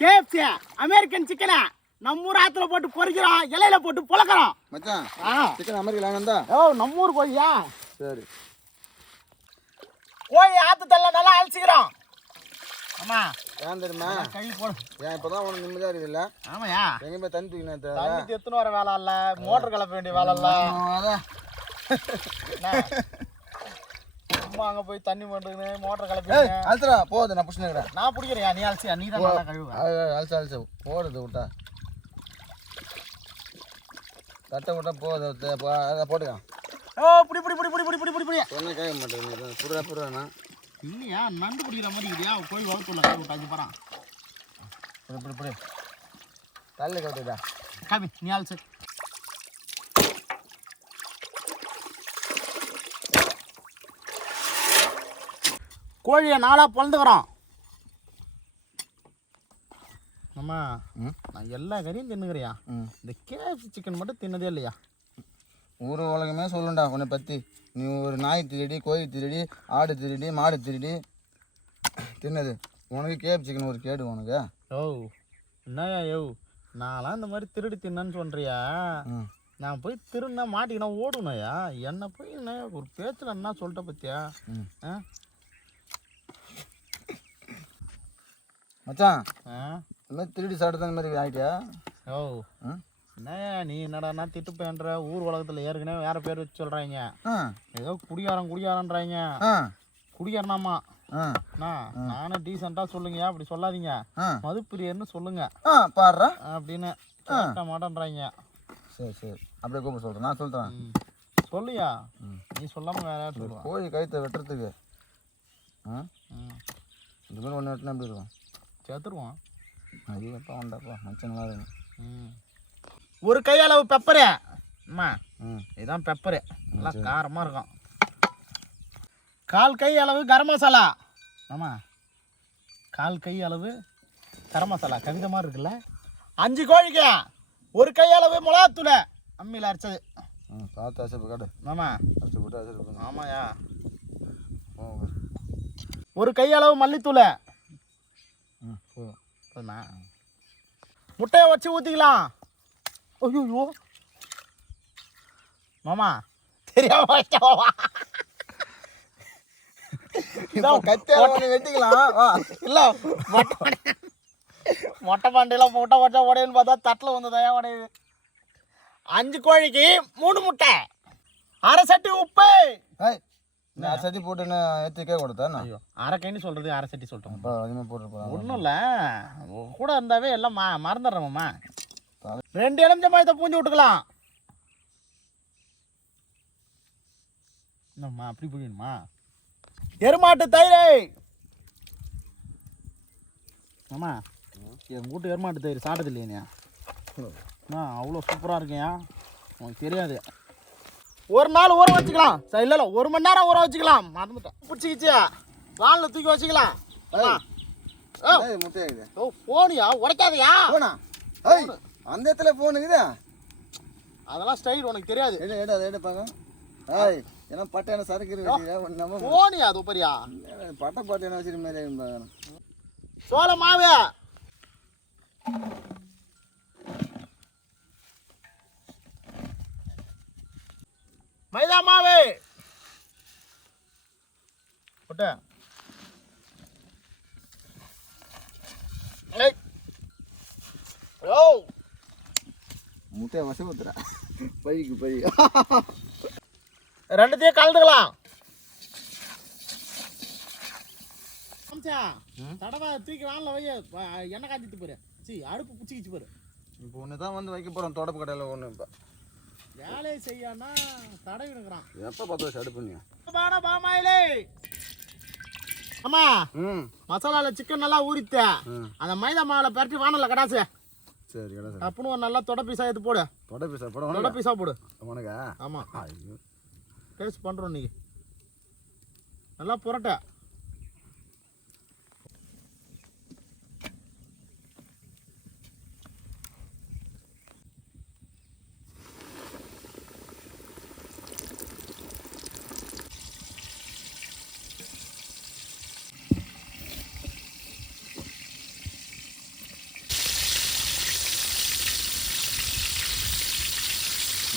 KFC American சிக்கனை நம்ம ஊர் ஆத்துல போட்டு பொரிக்கிறோம், இலையில போட்டு புழக்கிறோம் மச்சான். சிக்கன் அமெரிக்கா வேணாம்டா. நம்ம ஊர் கோழியா? சரி. கோழி ஆத்து தள்ள நல்லா அழைச்சிக்கிறோம். ஆமா. ஏன் தெரியுமா? கை போடு. ஏன் இப்பதான் உனக்கு நிம்மதியா இருக்குல்ல? ஆமாயா. எங்க போய் தண்ணி தூக்கினேன். தண்ணி எத்தனை வர வேலை இல்ல, மோட்டர் கலப்ப வேண்டிய வேலை இல்ல. சும்மா அங்க போய் தண்ணி போட்டுக்கின்னு மோட்டர் கலப்பி அழுத்துறா போகுது. நான் புடிச்சுக்கிறேன். நான் பிடிக்கிறேன். நீ அழைச்சியா? நீ தான் நல்லா கழுவு. அழிச்சு போடுது விட்டா தட்டை விட்டா போகுது. அதை போட்டுக்கான். புடி புடி புடி புடி புடி புடி புடி புடி சொன்ன கேட்க மாட்டேன். புடுறா புடுறாண்ணா. இல்லையா, நண்டு பிடிக்கிற மாதிரி இல்லையா? கோழி வளர்த்துள்ள கை விட்டாச்சு போறான். புடி புடி புடி தள்ளி கட்டுதா காபி நீ அழைச்சு. கோழியை நாளாக பிறந்துக்கிறோம். அம்மா நான் எல்லா கறியும் தின்னுக்கிறியா? இந்த கேஎஃப்சி சிக்கன் மட்டும் தின்னதே இல்லையா? ஊர் உலகமே சொல்லுண்டா உன்னை பற்றி. நீ ஒரு நாய் திருடி, கோழி திருடி, ஆடு திருடி, மாடு திருடி தின்னது. உனக்கு கேஎஃப்சி சிக்கன் ஒரு கேடு உனக்கு. என்னயா நான்லாம் இந்த மாதிரி திருடி தின்னன்னு சொல்கிறியா? நான் போய் திருடினா மாட்டிக்கினா ஓடுனயா? என்னை போய் என்ன ஒரு பேச்சில் என்ன சொல்லிட்ட பத்தியா? மச்சான் இந்த மாதிரி திருடி சாப்பிட்டு அந்த மாதிரி ஆகிட்டியா? என்னையா நீ என்னடா திட்டு பண்ற? ஊர் உலகத்தில் ஏற்கனவே வேற பேர் வச்சு சொல்கிறாங்க. ஏதோ குடியாரன்றாங்க. குடியாரனாமா. நானும் டீசெண்டாக சொல்லுங்க, அப்படி சொல்லாதீங்க, மதுப்பிரியர்னு சொல்லுங்க பாடுறா அப்படின்னு மாட்டேன்றாங்க. சரி சரி அப்படியே கூப்பிட சொல்கிறேன். நான் சொல்கிறேன். சொல்லுயா. நீ சொல்லாமல் வேற யாரும் சொல்லுவா? கோழி கழுத்தை வெட்டுறதுக்கு இந்த மாதிரி ஒன்று வெட்டினா எப்படி இருக்கும்? சேர்த்துருவோம். ஐயோ எப்போ வந்தாப்பா மச்சன் நல்லா இருக்கும். ஒரு கையளவு பெப்பரு. அம்மா இதுதான் பெப்பரு, நல்லா காரமாக இருக்கும். 1/4 கை அளவு கரம் மசாலா. ஆமாம் 1/4 கை அளவு கரம் மசாலா. கவிதை மாதிரி இருக்குல்ல. 5 கோழிக்கு 1 கை அளவு மிளகாத்தூள் அம்மியில் அரைச்சது. பார்த்து அரைச்சி காடு. ஆமாம் அரைச்சி போட்டு அரைச்சி. ஆமாயா. 1 கை அளவு மல்லித்தூள். முட்டையை வச்சு ஊற்றிக்கலாம். ஐயோ மாமா தெரியாம வெட்டிக்கலாம். இல்லை மொட்டை பாண்டையெல்லாம் முட்டை வச்சா உடையுன்னு பார்த்தா தட்டில் வந்ததா உடையுது. 5 கோழிக்கு 3 முட்டை, 1/2 சட்டி உப்பு. சட்டி போட்டு ஏற்றிக்கே கொடுத்தா? ஐயோ 1/2 கைன்னு சொல்கிறது 1/2 சட்டி சொல்லிட்டோம். அதிகமாக போட்டுருப்போம். ஒன்றும் இல்லை, கூட இருந்தாவே எல்லாம் மறந்துடுறோம்மா. 2 எலுமிச்சம்பழத்தை பூஞ்சி விட்டுக்கலாம். என்னம்மா அப்படி புரியணுமா? எருமாட்டு தயிர். ஆமா என் வீட்டு எருமாட்டு தயிர் சாப்பிட்டது இல்லையா? அவ்வளோ சூப்பராக இருக்கேன். உனக்கு தெரியாது. ஒரு நாள் ஊற வச்சுக்கலாம். சரி இல்லை 1 மணி நேரம் ஊற வச்சுக்கலாம். மறந்துட்டேன். பிடிச்சிக்கிச்சு வானில் தூக்கி வச்சுக்கலாம். போனியா உடைக்காதையா? அந்த இடத்துல போனுக்குதா? அதெல்லாம் ஸ்டைல் உனக்கு தெரியாது. எடுப்பாங்க. ஏன்னா பட்டை என்ன சரக்கு போனியா? அது பெரியா பட்டை பாட்டு என்ன வச்சிருக்க மாதிரி. சோள மாவு, மைதா மாவு போட்ட முட்டையை வச ஊத்துறா. பழிக்கு பழி. ரெண்டுத்தையும் கலந்துக்கலாம். தடவை தூக்கி வாங்கல வை, எண்ணெய் காய்ச்சிட்டு போரு. அடுப்பு பிடிச்சிக்கிச்சு போரு. இப்போ ஒன்று தான் வந்து வைக்க போகிறோம் தொடப்பு கடையில் ஒன்று. இப்போ வேலையை செய்யனா தடவி இருக்கிறான். எப்போ 10 வருஷம் அடுப்புங்க. பாமாயிலே அம்மா மசாலாவில் சிக்கன் நல்லா ஊறித்த அந்த மைதா மாவில் பரட்டி வானல கடாசு. சரி கடாசு. அப்புறம் ஒரு நல்லா தொட பீஸா எடுத்து போடு. தொட பீஸா போடு உனக்கா? ஆமாம் டேஸ்ட் பண்ணுறோம். இன்னைக்கு நல்லா புரட்ட.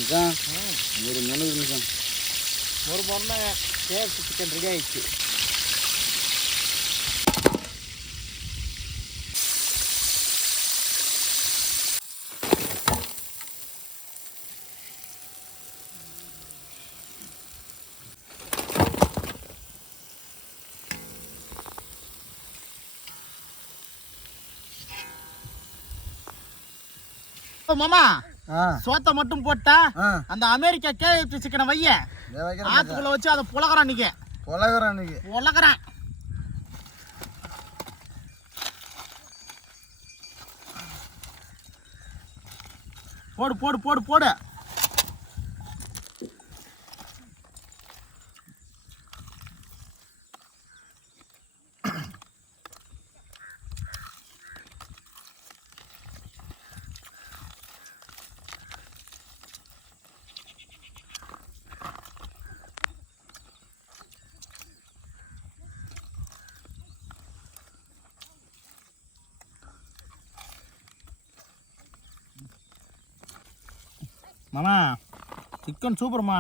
நிமிஷம் ஒரு 3 நிமிஷம் ஒரு பொண்ணு KFC சிக்கன் ரெடி ஆயிடுச்சு. மாமா சோத்தை மட்டும் போட்டா அந்த அமெரிக்கா KFC சிக்கனை வைய ஆத்துக்குள்ள வச்சு அதை புலகறான் புலகறான். போடு போடு போடு போடு. மாமா சிக்கன் சூப்பர்மா.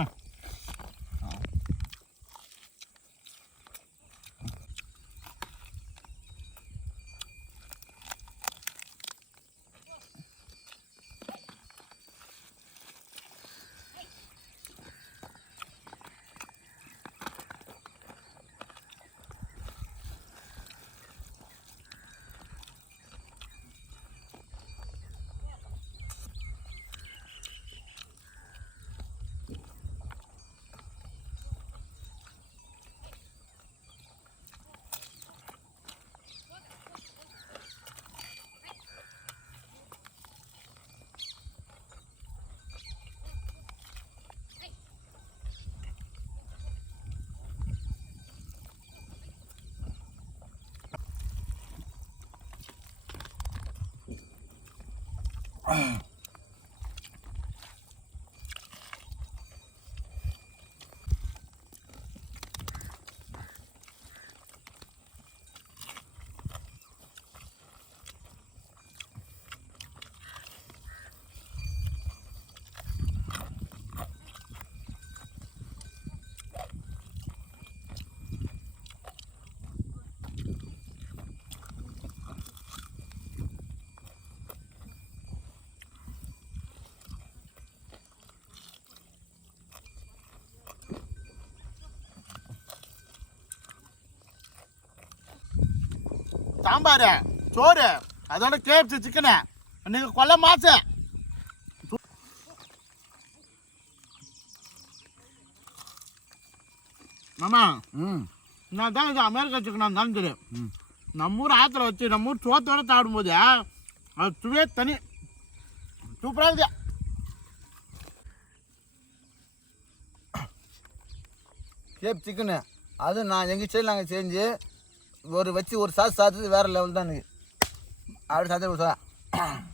சாம்பார் சோறு அதோட KFC சிக்கனு நீங்க கொல்ல மாசு. மாமா நான் தான் இது அமெரிக்கா சிக்கனா இருந்தாலும் தெரியும். நம்ம ஊர் ஆற்றுல வச்சு நம்ம ஊர் சோத்தோட சாப்பிடும்போது அது சுவே தனி சூப்பராக இருக்குது. KFC சிக்கனு அது நான் எங்கள் சைடில் நாங்கள் செஞ்சு ஒரு வச்சு ஒரு சாத்து வேறு லெவல் தான் எனக்கு அப்படி சாப்பிட்டு